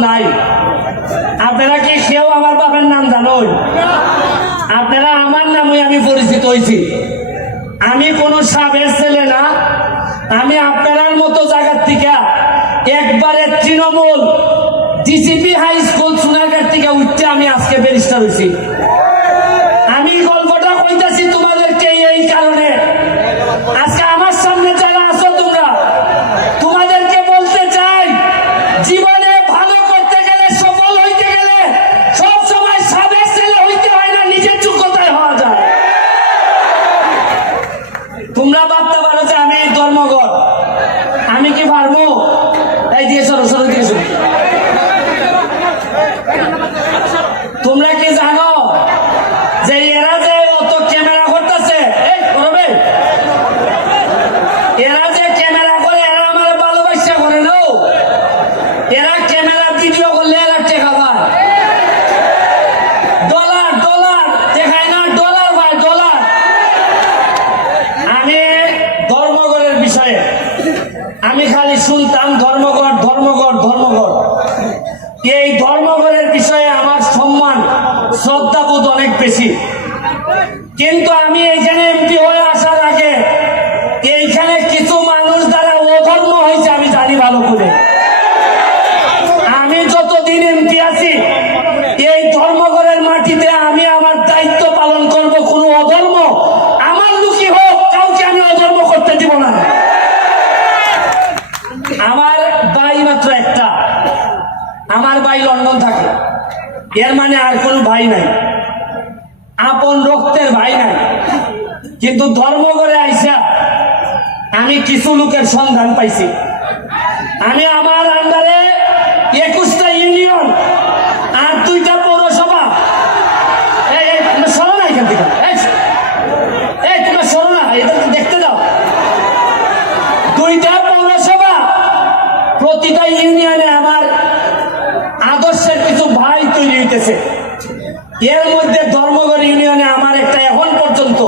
নাই। আপনারা কি সেও আমার বাপের নাম জানো আপনারা আমার নামে আমি পরিচিত হয়েছি। আমি কোনো সাবের ছেলে না। আমি আপনার মতো জায়গার থেকে একবারে Trinamool DCP high school Sonarghat থেকে উঠতে আমি আজকে ব্যারিস্টার হয়েছি আমি গল্পটা কইতাছি তোমাদেরকে এই কারণে আজকে আমার সামনে যারা আছো তোমরা তোমাদেরকে বলতে চাই জীবনে ভালো করতে গেলে সফল হইতে গেলে সব সময় সাবেক ছেলে হইতে হয় না নিজের যোগ্যতায় হওয়া যায় তোমরা ভাবতে পারো যে আমি ধর্মগর আমি কি পারব এই দিয়ে সরো সরো দিয়ে সরো। তোমরা কি জানো যে এরা যে অত ক্যামেরা করতেছে এই করবে এরা যে ক্যামেরা করে এরা আমার ভালোবাসা করে নাও এরা ক্যামেরা ভিডিও করলে এরা টেকা পায় ডলার ডলার দেখায় না ডলার ভাই ডলার আমি ধর্মগড়ের বিষয়ে আমি খালি শুনতাম ধর্মগড় ধর্মগড় ধর্মগড় এই ধর্মগড়ের বিষয়ে আমার সম্মান শ্রদ্ধাবোধ অনেক বেশি কিন্তু আমি এইখানে এমপি হয়ে আসার আগে এইখানে কিছু মানুষ দ্বারা অধর্ম হয়েছে আমি জানি ভালো করে আমি যতদিন এমপি আছি এই ধর্মঘরের মাটিতে আমি আমার দায়িত্ব পালন করব কোনো অধর্ম আমার লুকি হোক কাউকে আমি অধর্ম করতে দিব না আমার ভাই মাত্র একটা আমার ভাই লন্ডন থাকে এর মানে আর কোনো ভাই নাই। আপন রক্তের ভাই নাই। কিন্তু ধর্ম করে আইসা আমি কিছু লোকের সন্ধান পাইছি। আমি আমার আন্ডারে একুশটা ইউনিয়ন আর দুইটা পৌরসভা এই এই তোমরা সরো না এখান থেকে এই, এই তোমরা সরো না এটা দেখতে দাও দুইটা পৌরসভা প্রতিটা ইউনিয়নে আমার আদর্শের কিছু ভাই তৈরি হইতেছে এর মধ্যে ধর্মগড় ইউনিয়নে আমার একটা এখন পর্যন্ত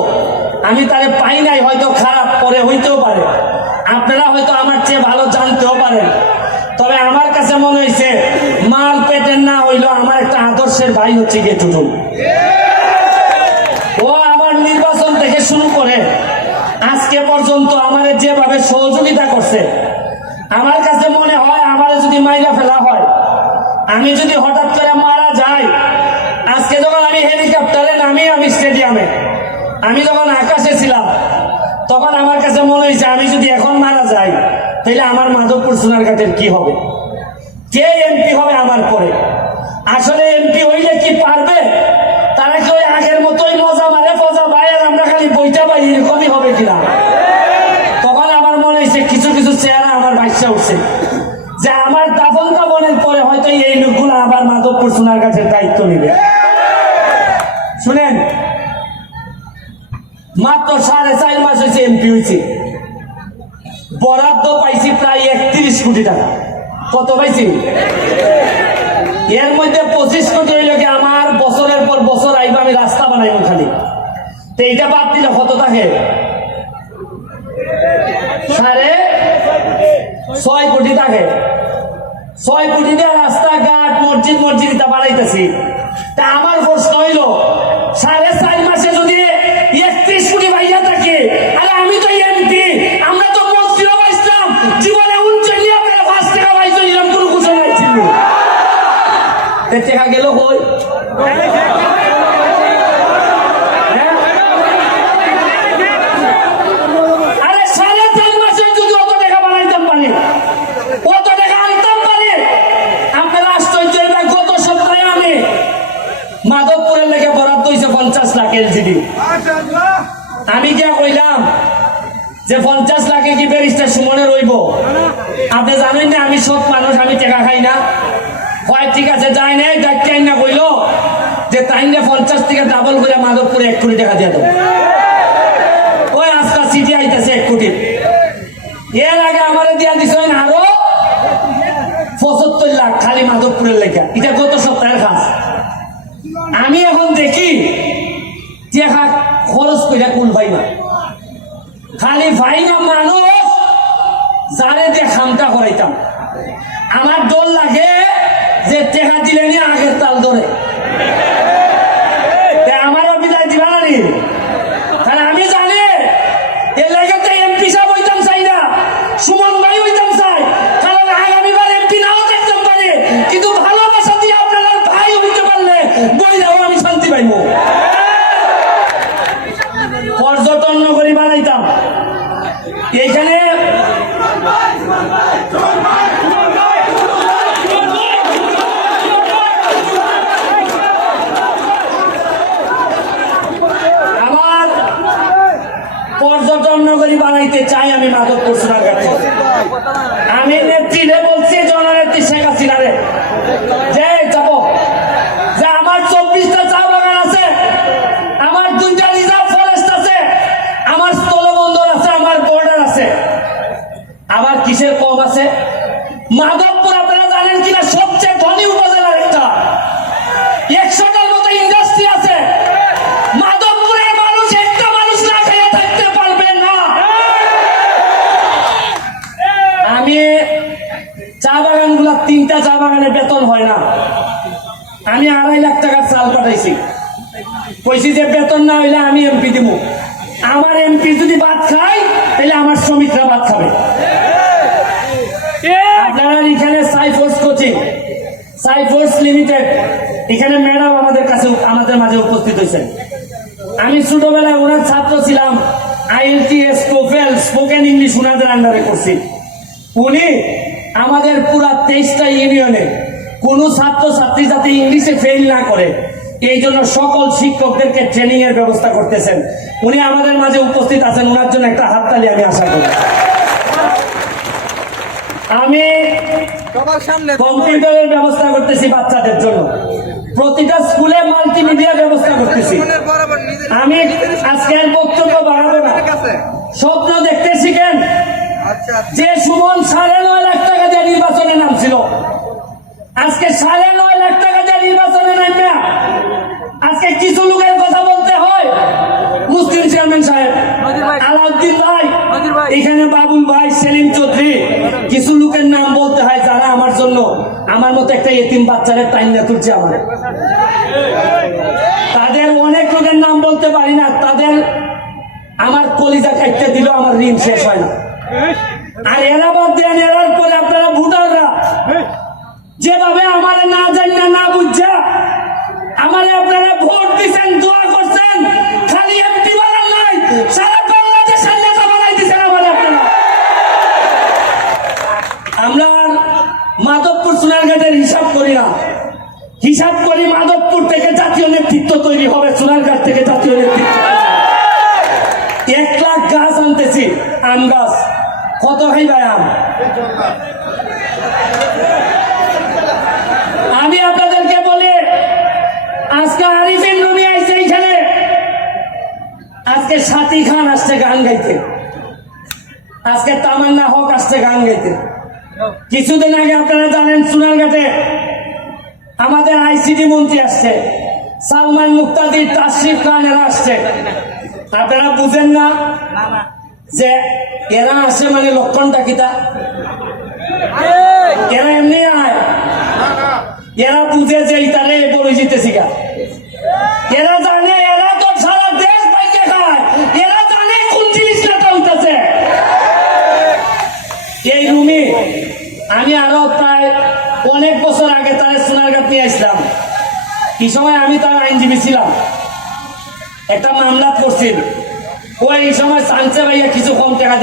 আমি তারে পাই নাই, হয়তো খারাপ, পরে হইতেও পারে। আপনারা হয়তো আমার চেয়ে ভালো জানতেও পারেন। তবে আমার কাছে মনে হয়েছে মাল পেটের না হইলেও আমার একটা আদর্শের ভাই হচ্ছে গিয়ে টুটুল। ও আমার নির্বাচন থেকে শুরু করে আজকে পর্যন্ত আমার যেভাবে সহযোগিতা করছে, আমার কাছে মনে হয় আমার যদি মাইরা ফেলা হয়, আমি যদি হঠাৎ করে মারা যখন আমি হেলিকপ্টারে নামি আমি স্টেডিয়ামে। আমি যখন আকাশে ছিলাম, তখন আমার কাছে মনে হয়েছে, আমি যদি এখন মারা যাই, তাহলে আমার মাধবপুর সোনারঘাটের কি হবে? কে এমপি হবে আমার পরে? আসলে এমপি হইলে কি পারবে? তারা কি ওই আগের মতোই মজা মারে ফজা বাইরে আমরা খালি বইটা পাই, এরকমই হবে কিনা? তখন আমার মনে হয়েছে, কিছু কিছু চেহারা আমার বাচ্চা উঠছে। যে আমার দাফন কাবনের পরে হয়তো এই লোকগুলো আবার মাধবপুর সোনার গাছের দায়িত্ব নেবে। শুনেন, মাত্র সাড়ে চার মাস হয়েছে এমপি হয়েছে। বরাদ্দ পাইছি প্রায় একত্রিশ কোটি টাকা। কত পাইছি? এর মধ্যে পঁচিশ কোটি হইল কি আমার বছরের পর বছর আইব আমি রাস্তা বানাইব খালি। তো এইটা বাদ দিলে কত থাকে? সাড়ে ছয় কোটি থাকে। ছয় কোটি দিয়ে রাস্তাঘাট, মসজিদ মসজিদ বাড়াইতেছি তা আমার প্রশ্ন হইল, সাড়ে চার মাসে যদি একত্রিশ কোটি ভাইয়া থাকে আরে আমি তো এমপি আমরা তো মন্ত্রীও পাইছিলাম, জীবনে উনচল্লিশ করে পাঁচ টাকা পাইছো এরকম কোনো ঘোষণা ছিল। টাকা গেল কই হ্যাঁ? আরে সাড়ে চার মাসে যদি অত টাকা বানাইতাম পারি অত টাকা আনতাম পারি আপনারা আশ্চর্য হইবেন, গত সপ্তাহে আমি মাধবপুরের লেগে বরাদ্দ হয়েছে পঞ্চাশ লাখ এলজিডি আমি কি কইলাম যে পঞ্চাশ লাখে কি ব্যারিস্টার সুমনে রইব? আপনি জানেন না, আমি সৎ মানুষ, আমি টাকা খাই না। হয়, ঠিক আছে যাই নাই, ডাক্তার না কইল যে তাই না পঞ্চাশ থেকে ডাবল করে মাধবপুরে এক কোটি টাকা দিয়ে দেবো। ওই আজকাল সিটি আইতেছে এক কোটি। এর আগে আমার দিয়া দিছেন আরও পঁচাত্তর লাখ খালি মাধবপুরের লেখা। এটা গত সপ্তাহের কাজ। আমি এখন দেখি যে খরচ করে কোন ভাই না খালি ভাই না মানুষ, যারে দিয়ে খামটা করাইতাম। আমার দল লাগে যে টেকা দিলে নি আগের তাল ধরে তে আমারও বিদায় দিবা না নি? কারণ আমি জানি এর লাগে তো এমপি সাহেব হইতাম চাই না সুমন ভাই হইতাম চাই কারণ আগামীবার এমপি নাও দেখতাম পারে কিন্তু ভালোবাসা দিয়ে আপনারা ভাই হইতে পারলে বইলেও আমি শান্তি পাইব পর্যটন নগরী বানাইতাম এইখানে আমার পর্যটন নগরী বানাইতে চাই আমি মাদক সোনারঘাটে আমি নেত্রীরে বলছি জননেত্রী শেখ হাসিনারে যে যাব যে আমার চব্বিশটা চা বাগান আছে আমার দুইটা রিজার্ভ ফরেস্ট আছে আমার স্থলবন্দর আছে আমার বর্ডার আছে আবার কিসের কম আছে মাধবপুর আপনারা জানেন কিনা সবচেয়ে ধনী উপজেলার একটা একশোটার মতো ইন্ডাস্ট্রি আছে মাধবপুরের মানুষ একটা মানুষ না খেয়ে থাকতে পারবে না আমি চা বাগান তিনটা চা বাগানে বেতন হয় না আমি আড়াই লাখ টাকার চাল পাঠাইছি কইছি যে বেতন না হইলে আমি এমপি দিব আমার এমপি যদি ভাত খায় তাহলে আমার শ্রমিকরা ভাত খাবে আপনারা এখানে সাইফোর্স কোচিং সাইফোর্স লিমিটেড এখানে ম্যাডাম আমাদের কাছে, আমাদের মাঝে উপস্থিত হয়েছেন। আমি ছোটবেলায় ওনার ছাত্র ছিলাম আইএলটিএস টোফেল স্পোকেন ইংলিশ ওনাদের আন্ডারে করছি। উনি আমাদের পুরা তেইশটা ইউনিয়নে কোনো ছাত্র ছাত্রী যাতে ইংলিশে ফেল না করে, এই জন্য সকল শিক্ষকদেরকে ট্রেনিং এর ব্যবস্থা করতেছেন। উনি আমাদের মাঝে উপস্থিত আছেন ওনার জন্য একটা হাততালি আমি আশা করি। আমি সবার সামনে কম্পিউটারের ব্যবস্থা করতেছি বাচ্চাদের জন্য। প্রতিটা স্কুলে মাল্টিমিডিয়া ব্যবস্থা করতেছি। আমি আজকের বক্তব্য বাড়াবো না। স্বপ্ন দেখতে শিখেন আচ্ছা যে সুমন সাড়ে নয় লাখ টাকা দিয়ে নির্বাচনে নামছিল। আজকে সাড়ে নয় লাখ টাকা দিয়ে নির্বাচনে নামবে আজকে কিছু লোকের কথা বলতে হয় মুসলিম চেয়ারম্যান সাহেব নজির ভাই। আলাউদ্দিন ভাই এখানে বাবুল ভাই, সেলিম চৌধুরী, কিছু লোকের নাম বলতে হয় যারা আমার জন্য, আমার মতো একটা এতিম বাচ্চাদের টাইম না তুলছে আমার। তাদের অনেক লোকের নাম বলতে পারি না, তাদের আমার কলিজা কাটতে দিল আমার ঋণ শেষ হয় না। আর এরা বাদ দেন এরার পরে আপনারা ভোটাররা। যেভাবে আমার না জানি না বুঝছা আমারে আপনারা ভোট দিচ্ছেন দোয়া করছেন আজকে আরিফিন রুমি আইছে এইখানে। আজকে সাথী খান আসছে গান গাইতে। আজকে তামান্না হক আসছে গান গাইতে। কিছুদিন আগে আপনারা জানেন সোনারঘাটে আমাদের আইসিডি মন্ত্রী আসছে। সালমান মুক্তাদির তাশরিফ খান এরা আসছে। আপনারা বুঝেন না যে এরা আসে মানে লক্ষণটা কিতা? এরা এমনি আয়। এরা বুঝে যে ইতারে বলে জিতেছি গা। এরা জানে এরা তো সারা দেশ পাইকে খায়। এরা জানে কোন এই রুমে আমি আরও প্রায় অনেক বছর আগে তার সোনারঘাট নিয়ে আসলাম। এই সময় আমি তার আইনজীবী ছিলাম। একটা মামলা করছিল। ও এই সময় সানসে ভাইয়া কিছু কম টাকা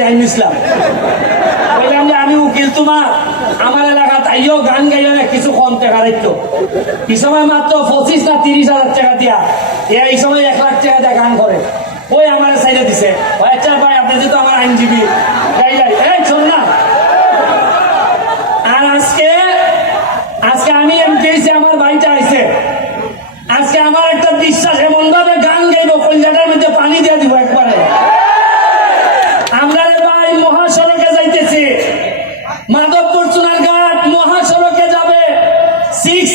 বললাম যে, আমি উকিল তোমার, আমার এলাকা তাইও গান গাইলে না কিছু কম টাকা রাখতো এই সময় মাত্র পঁচিশ না তিরিশ হাজার টাকা দিয়া এই সময় এক লাখ টাকা দিয়ে গান করে। ওই আমার সাইডে দিছে। আচ্ছা ভাই, আপনি যেহেতু আমার আইনজীবী এই, শোন না। আর আজকে আজকে আমি এমপি হয়েছি, আমার বাড়িতে আইছে। আজকে আমার একটা বিশ্বাস এমন ভাবে গান গাইব কলজাটার মধ্যে পানি দিয়ে দিব একবারে। আমরা ভাই মহাসড়কে যাইতেছি। মাধবপুর six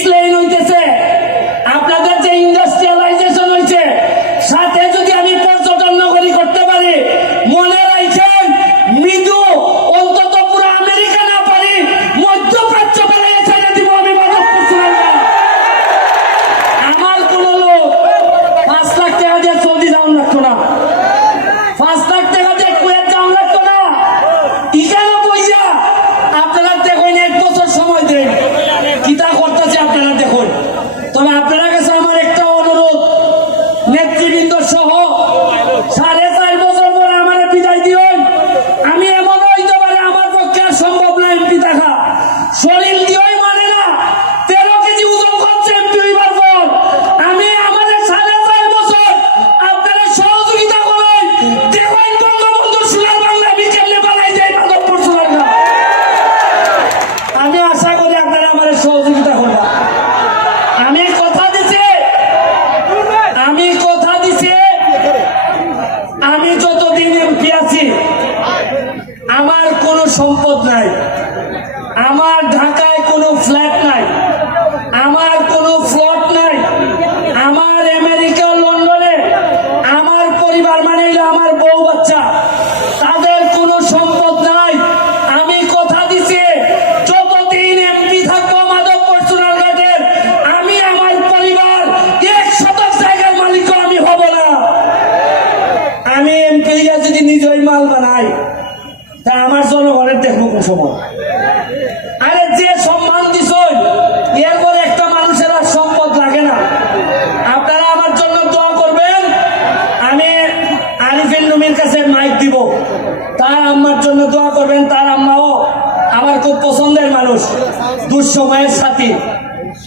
সময়ের সাথে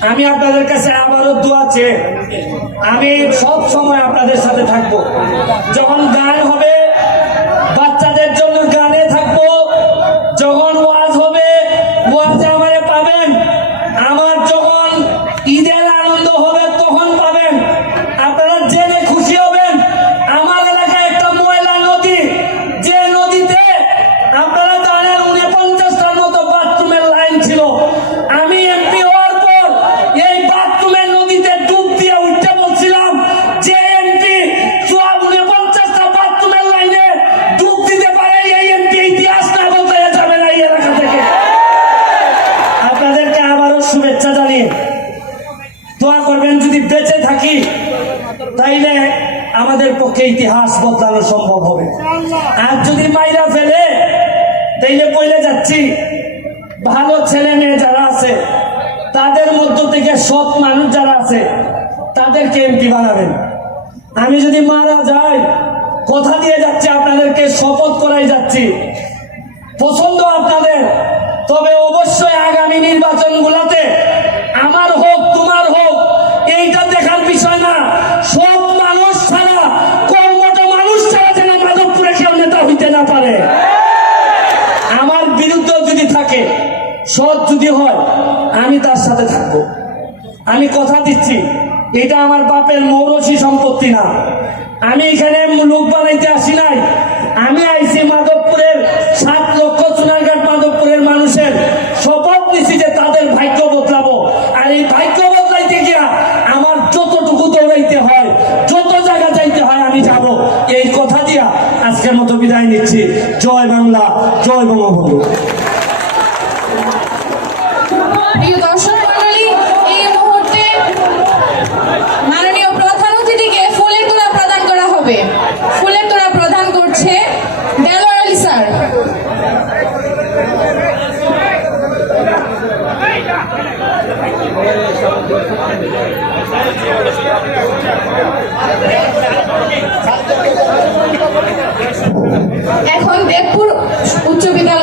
আমি আপনাদের কাছে আবারও দোয়া চেয়ে আমি সব সময় আপনাদের সাথে থাকব। যখন গান হবে পক্ষে ইতিহাস বদলানো সম্ভব হবে। আর যদি মাইরা ফেলে, তাইলে বলে যাচ্ছি। ভালো ছেলে মেয়ে যারা আছে, তাদের মধ্য থেকে সৎ মানুষ যারা আছে, তাদেরকে এমপি বানাবেন। আমি যদি মারা যাই, কথা দিয়ে যাচ্ছি, আপনাদেরকে শপথ করাই যাচ্ছি। পছন্দ আপনাদের, তবে অবশ্যই যদি হয়, আমি তার সাথে থাকব। আমি কথা দিচ্ছি, এটা আমার বাপের মৌরসী সম্পত্তি না। আমি এখানে এখন দেবপুর উচ্চ বিদ্যালয়